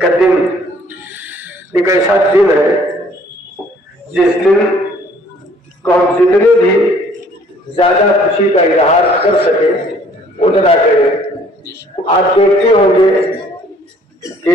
کا دن ایک ایسا دن ہے جس دن کو ہم جتنے بھی زیادہ خوشی کا اظہار کر سکے اتنا کریں۔ آپ دیکھتے ہوں گے کہ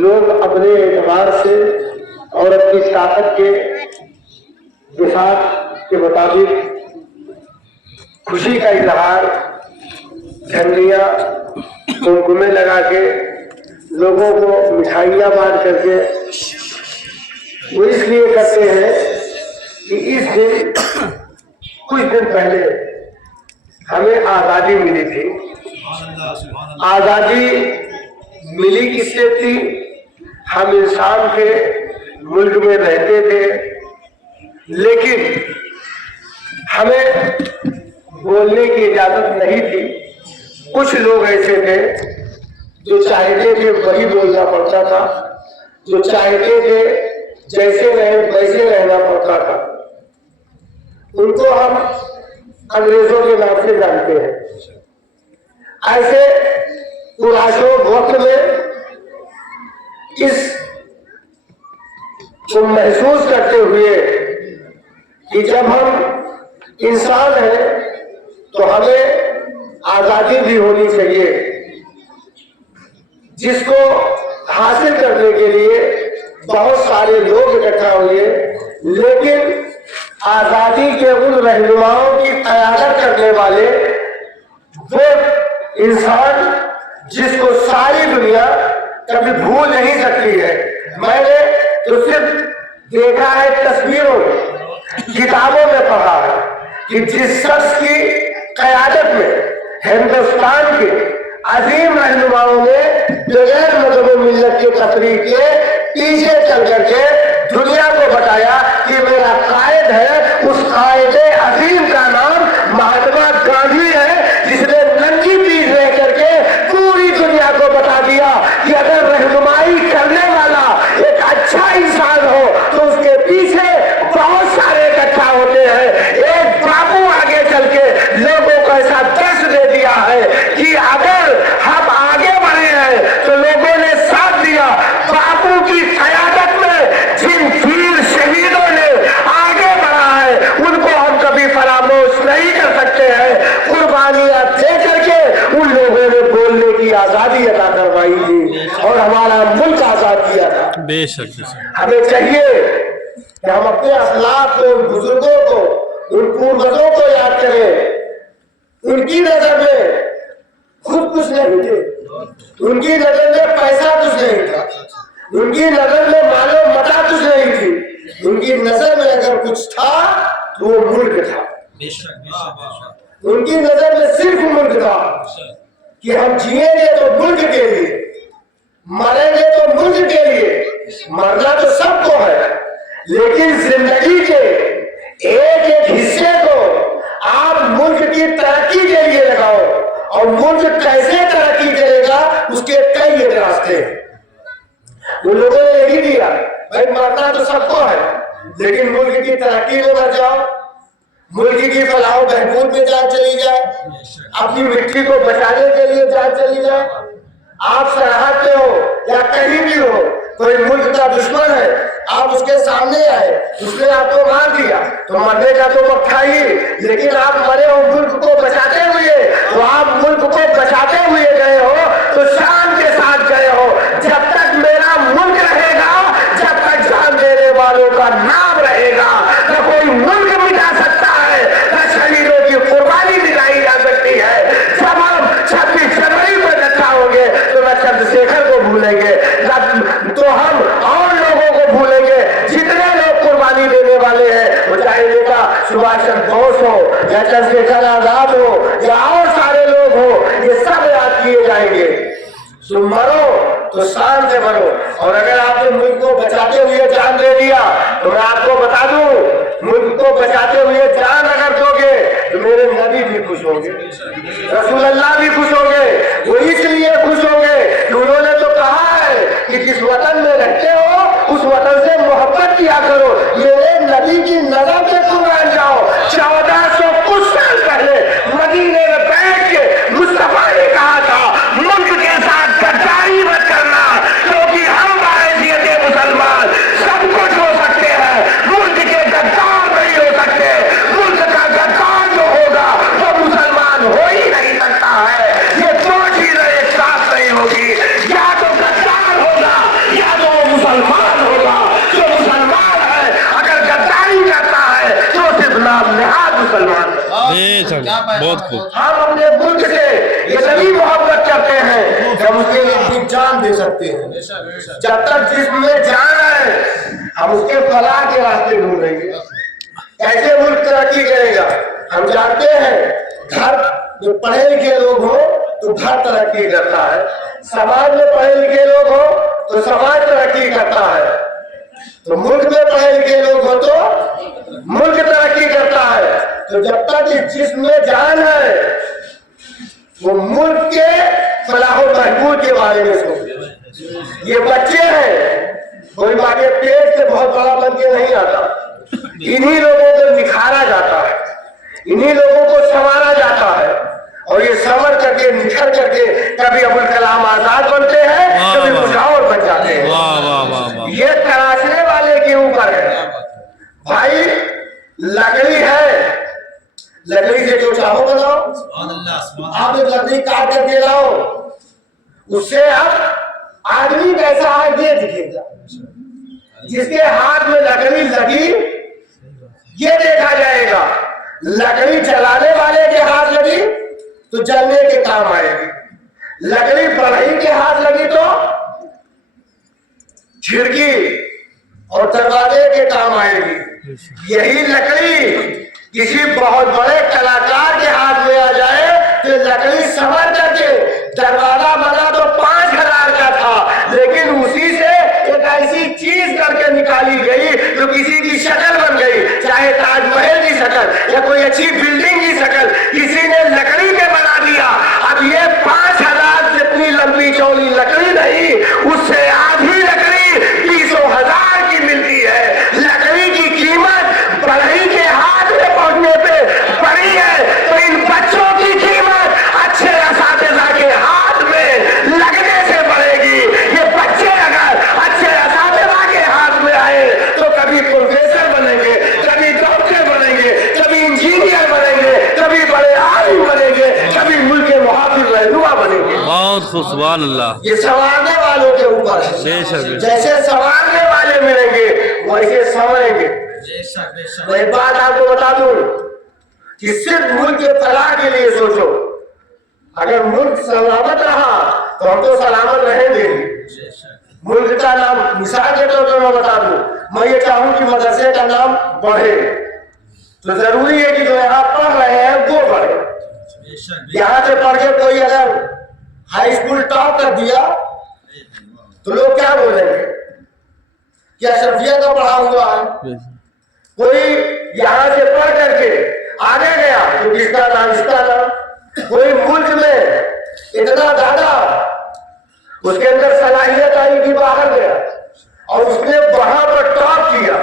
لوگ اپنے اعتبار سے اور اپنی طاقت کے وسعت کے مطابق خوشی کا اظہار جھنڈیاں قمقمے لگا کے لوگوں کو مٹھائیاں بانٹ کر کے وہ اس لیے کرتے ہیں کہ اس دن کچھ دن پہلے ہمیں آزادی ملی تھی۔ آزادی ملی کس سے تھی؟ ہم انسان کے ملک میں رہتے تھے لیکن ہمیں بولنے کی اجازت نہیں تھی۔ کچھ لوگ ایسے تھے جو چاہتے تھے وہی بولنا پڑتا تھا، جو چاہتے تھے جیسے رہے ویسے رہنا پڑتا تھا۔ ان کو ہم انگریزوں کے نام سے جانتے ہیں۔ ایسے پراشوب وقت میں اس کو محسوس کرتے ہوئے کہ جب ہم انسان ہیں تو ہمیں آزادی بھی ہونی چاہیے، جس کو حاصل کرنے کے لیے بہت سارے لوگ اکٹھا ہوئے، لیکن آزادی کے ان رہنماؤں کی قیادت کرنے والے وہ انسان جس کو ساری دنیا کبھی بھول نہیں سکتی ہے۔ میں نے تو صرف دیکھا ہے تصویروں میں، کتابوں میں پڑھا ہے کہ جس شخص کی قیادت میں ہندوستان کے عظیم رہنماؤں نے بغیر مذہب و ملت کے تفریق کے پیچھے چل کر کے دنیا کو بتایا کہ میرا قائد ہے، اس قائد عظیم کا نام مہاتما گاندھی ہے، جس نے ننگی پیٹھ رہ کر کے پوری دنیا کو بتا دیا کہ اگر رہنمائی کرنے والا ایک اچھا انسان ہو تو اس کے پیچھے بہت سارے اکٹھا ہوتے ہیں۔ ایک باپو آگے چل کے لوگوں کو ایسا درس دے دیا ہے کہ اگر ہم آگے بڑھے ہیں تو لوگوں نے ساتھ دیا۔ باپو کی قیادت میں جن ویر شہیدوں نے آگے بڑھا ہے ان کو ہم کبھی فراموش نہیں کر سکتے ہیں۔ قربانیاں دے کر کے ان لوگوں نے بولنے کی آزادی عطا کروائی تھی اور ہمارا ملک آزاد کیا تھا۔ بے شک ہمیں چاہیے کہ ہم اپنے اسلاف کو، ان بزرگوں کو، ان پوروجوں کو یاد کریں۔ ان کی نظر میں خود کچھ نہیں تھے، ان کی نظر میں پیسہ کچھ نہیں تھا، ان کی نظر میں مال و متاع کچھ نہیں تھی، ان کی نظر میں اگر کچھ تھا تو وہ ملک تھا۔ ان کی نظر میں صرف ملک تھا کہ ہم جیئیں گے تو ملک کے لیے، مریں گے تو ملک کے لیے۔ مرنا تو سب کو ہے لیکن زندگی کے ایک ایک حصے کو آپ ملک کی ترقی کے لیے لگاؤ، اور ملک کیسے ترقی کرے گا اس کے کئی ایک راستے ہیں۔ وہ لوگوں نے یہی دیا بھائی مرنا تو سب کو ہے لیکن ملک کی ترقی میں مر جاؤ، ملک کی فلاح و بہبود میں جان چلی جائے، اپنی مٹی کو بچانے کے لیے جان چلی جائے۔ آپ سرحد پہ ہو یا کہیں بھی ہو، کوئی ملک کا دشمن ہے، آپ اس کے سامنے آئے، اس نے آپ کو مار دیا تو مرنے کا تو وقت تھا ہی، لیکن آپ مرے ہو ملک کو بچاتے ہوئے، تو آپ ملک کو بچاتے ہوئے گئے ہو تو شان کے ساتھ گئے ہو۔ جب تک میرا ملک رہے گا، جب تک جان دینے والوں کا نام رہے گا، نہ کوئی ملک مٹا سکتا ہے، نہ شہیدوں کی قربانی دکھائی جا سکتی ہے۔ جب ہم 26 جنوری کو اکٹھا ہوں گے تو نہ چندرشیکھر کو بھولیں گے، تو ہم اور لوگوں کو بھولیں گے جتنے لوگ قربانی دینے والے ہیں، وہ چاہے نیتا سبھاش چندر بوس ہو یا چندرشیکھر آزاد ہو یا اور سارے لوگ ہو، یہ سب یاد کیے جائیں گے۔ تم مرو تو شان سے مرو، اور اگر آپ نے ملک کو بچاتے ہوئے جان دے دیا تو میں آپ کو بتا دوں، ملک کو بچاتے ہوئے جان اگر دو گے تو میرے نبی بھی خوش ہوں گے، رسول اللہ بھی خوش ہوں گے۔ وہ اس لیے خوش ہوں گے کہ انہوں نے تو کہا ہے کہ جس وطن میں رہتے ہو اس وطن سے محبت کیا کرو۔ میرے نبی کی نظر سے قربان جاؤ۔ 1400 کچھ سال پہلے مدینے میں بہت خوب. ہم اپنے ملک سے اتنی محبت کرتے ہیں کہ ہم اس کے لیے اپنی جان دے سکتے ہیں. جب تک جسم میں جان ہے ہم اس کے فلاح کے راستے ڈھونڈیں گے. کیسے ملک ترقی کرے گا؟ ہم جانتے ہیں گھر جو پڑھے لکھے لوگ ہوں تو گھر ترقی کرتا ہے، سماج میں پڑھے لکھے لوگ ہوں تو سماج ترقی کرتا ہے، تو ملک میں پڑھے لکھے لوگ ہوں تو ملک ترقی کرتا ہے. تو جب تک اس جسم میں جان ہے وہ ملک کے فلاح و بہبود کے بارے میں سوچے. یہ بچے ہیں، کوئی ماں کے پیٹ سے بہت بڑا بن کے نہیں آتا. انہی لوگوں کو نکھارا جاتا ہے، انہی لوگوں کو سنوارا جاتا ہے، اور یہ سنور کر کے نکھر کر کے کبھی ابوالکلام آزاد بنتے ہیں، کبھی کچھ اور بن جاتے ہیں. یہ تراشنے والے کے اوپر ہے. بھائی لکڑی ہے، لکڑی سے جو چاہو بناؤ. آپ ایک لکڑی کاٹ کر کے لاؤ، اس سے اب آدمی کیسا ہے یہ دکھے گا. جس کے ہاتھ میں لکڑی لگی یہ دیکھا جائے گا. لکڑی جلانے والے کے ہاتھ لگی تو جلنے کے کام آئے گی، لکڑی بڑھئی کے ہاتھ لگی تو کھڑکی اور دروازے کے کام آئے گی. یہی لکڑی کسی بہت بڑے کلاکار کے ہاتھ میں آ جائے تو لکڑی سنور کر کے دروازہ بنا تو 5,000 کا تھا، لیکن اسی سے ایک ایسی چیز کر کے نکالی گئی جو کسی کی شکل بن گئی، چاہے تاج محل کی شکل یا کوئی اچھی بلڈنگ کی شکل کسی نے لکڑی میں بنا دیا. اب یہ 5,000 جتنی لمبی چوڑی لکڑی نہیں، اس سے آدھی لکڑی 20,000 کی ملتی ہے. لکڑی کی قیمت بڑھئی کے ہاتھ میں پہنچنے پہ بڑی ہے، تو ان بچوں کی قیمت اچھے اساتذہ کے ہاتھ میں لگنے سے بڑھے گی. یہ بچے اگر اچھے اساتذہ کے ہاتھ میں آئے تو کبھی پروفیسر بنیں گے، کبھی ڈاکٹر بنیں گے، کبھی انجینئر بنیں گے، کبھی بڑے عالم بنیں گے، کبھی ملک کے محافظ رہنما بنیں گے. بہت خوب، سبحان اللہ. یہ سنوارنے والوں کے اوپر ہے. جیسے سنوارنے والے ملیں گے ویسے سنوریں گے. میں ایک بات آپ کو بتا دوں کہ صرف ملک کے فلاح کے لیے سوچو. اگر ملک سلامت رہا تو ہم تو سلامت رہیں گے. ملک کا نام مثال کے طور پر میں بتا دوں، میں یہ چاہوں کہ مدرسے کا نام بڑھے تو ضروری ہے کہ جو یہاں پڑھ رہے ہیں وہ بڑھے. یہاں سے پڑھ کے کوئی اگر ہائی اسکول ٹاپ کر دیا تو لوگ کیا بولیں گے کہ اشرفیہ کا پڑھا ہوا ہے. کوئی یہاں سے پڑھ کر کے آگے گیا تو کس کا نام اس کا نام. کوئی ملک میں اتنا زیادہ اس کے اندر صلاحیت آئی کہ باہر گیا اور اس نے وہاں پر ٹاپ کیا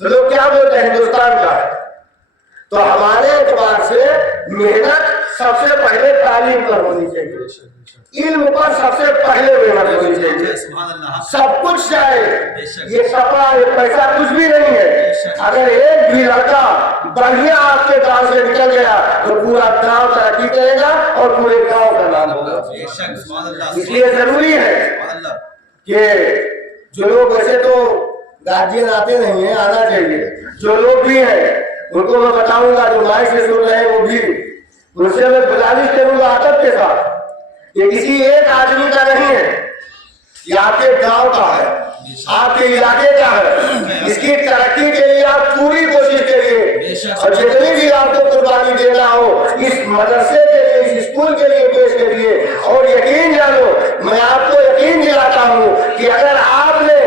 تو لوگ کیا بولتے ہیں ہندوستان کا ہے. تو ہمارے اعتبار سے محنت سب سے پہلے تعلیم پر ہونی چاہیے، علم پر سب سے پہلے محنت ہونی چاہیے. سب کچھ چاہے یہ سپا یہ پیسہ کچھ بھی نہیں ہے. اگر ایک بھی لڑکا بڑھیا آپ کے گاؤں سے نکل گیا تو پورا گاؤں ترقی کرے گا اور پورے گاؤں کا نام ہوگا. اس لیے ضروری ہے کہ جو لوگ ویسے تو گارجین آتے نہیں ہیں، آنا چاہیے. جو لوگ بھی ہیں ان کو میں بتاؤں گا، جو مائک سے سن رہے ہیں وہ بھی، ان سے میں گزارش کروں گا ادب کے ساتھ، یہ کسی ایک آدمی کا نہیں ہے، یہ آپ کے گاؤں کا ہے، آپ کے علاقے کا ہے. اس کی ترقی کے لیے آپ پوری کوشش کریے اور جتنی بھی آپ کو قربانی دینا ہو اس مدرسے کے لیے، اس اسکول کے لیے پیش کریے. اور یقین جانو، میں آپ کو یقین دلاتا ہوں کہ اگر آپ نے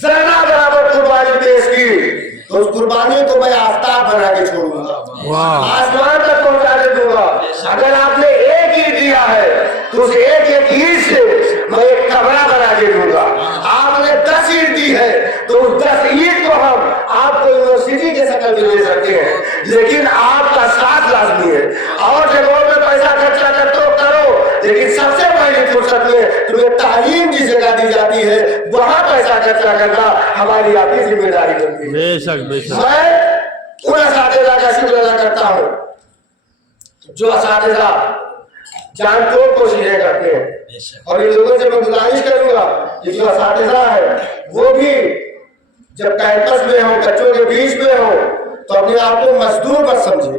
ذرہ برابر قربانی پیش کی تو اس قربانی کو میں آفتاب بنا کے چھوڑوں گا، آسمان تک پہنچا کے دوں گا. اگر آپ نے ایک اینٹ دیا ہے تو اس ایک اینٹ سے میں ایک کمرہ بنا کے دوں گا. آپ نے 10 اینٹ دی ہے تو اس 10 اینٹ کو ہم آپ کو یونیورسٹی کے شکل میں دے سکتے ہیں، لیکن آپ کا ساتھ لازمی ہے. اور جگہوں میں پیسہ خرچہ کر تو کرو، لیکن سب سے پہلی فرصت میں تمہیں تعلیم کی جگہ دی جاتی ہے، وہاں پیسہ خرچہ کرنا ہماری آپ کی ذمہ داری بنتی ہے. بے شک بے شک. میں ان اساتذہ کا شکر ادا کرتا ہوں جو اساتذہ جان توڑ کوششیں کرتے ہیں، اور ان لوگوں سے میں گزارش کروں گا کہ جو اساتذہ ہیں وہ بھی جب کیمپس میں ہوں، بچوں کے بیچ میں ہوں تو اپنے آپ کو مزدور مت سمجھے.